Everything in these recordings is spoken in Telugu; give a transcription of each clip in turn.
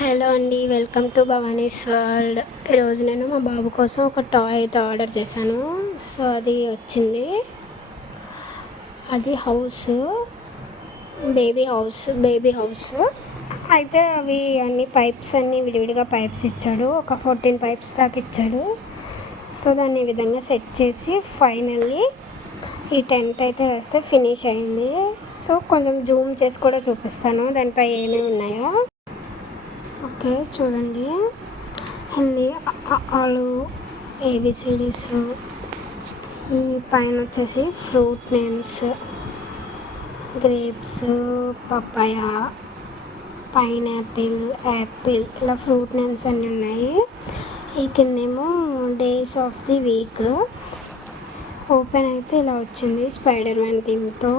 హలో అండి వెల్కమ్ టు భవానీస్ వరల్డ్. ఈరోజు నేను మా బాబు కోసం ఒక టాయ్ అయితే ఆర్డర్ చేశాను. సో అది వచ్చింది. అది house baby house baby house. అయితే అవి అన్ని పైప్స్ అన్ని విడివిడిగా పైప్స్ ఇచ్చాడు. ఒక ఫోర్టీన్ పైప్స్ దాకా ఇచ్చాడు. సో దాన్ని ఈ విధంగా సెట్ చేసి ఫైనల్లీ ఈ టెంట్ అయితే వేస్తే ఫినిష్ అయింది. సో కొంచెం జూమ్ చేసి కూడా చూపిస్తాను. దానిపై ఏమేమి ఉన్నాయో. ఓకే చూడండి. హిందీ ఆలు ఏబిసిడీస్ ఈ పైన వచ్చేసి fruit names grapes papaya pineapple apple ఇలా ఫ్రూట్ నేమ్స్ అన్నీ ఉన్నాయి. ఈ కిందేమో days of the week. Open అయితే ఇలా వచ్చింది స్పైడర్ మ్యాన్ థీమ్తో.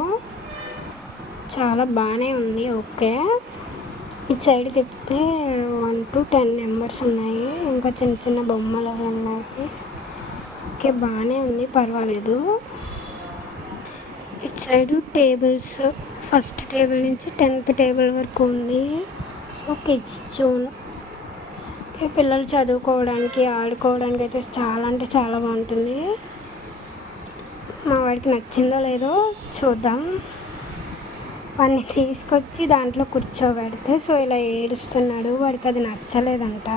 చాలా బాగానే ఉంది ఓకే. ఇటు సైడ్ తిప్పితే వన్ టు టెన్ నెంబర్స్ ఉన్నాయి. ఇంకా చిన్న చిన్న బొమ్మలు అవి ఉన్నాయి. ఓకే బాగానే ఉంది పర్వాలేదు. ఇటు సైడ్ టేబుల్స్ ఫస్ట్ టేబుల్ నుంచి టెన్త్ టేబుల్ వరకు ఉంది. So kids zone. పిల్లలు చదువుకోవడానికి ఆడుకోవడానికి అయితే చాలా అంటే చాలా బాగుంటుంది. మా వాడికి నచ్చిందో లేదో చూద్దాం. వాడిని తీసుకొచ్చి దాంట్లో కూర్చోబెడితే సో ఇలా ఏడుస్తున్నాడు. వాడికి అది నచ్చలేదంట.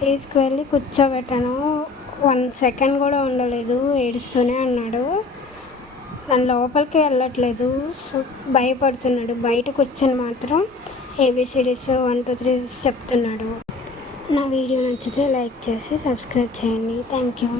తీసుకువెళ్ళి కూర్చోబెట్టాను. వన్ సెకండ్ కూడా ఉండలేదు. ఏడుస్తూనే ఉన్నాడు. దాని లోపలికి వెళ్ళట్లేదు. సో భయపడుతున్నాడు. బయట కూర్చొని మాత్రం ఏబిసిడీస్ వన్ టూ త్రీ చెప్తున్నాడు. నా వీడియో నచ్చితే లైక్ చేసి సబ్స్క్రైబ్ చేయండి. Thank you.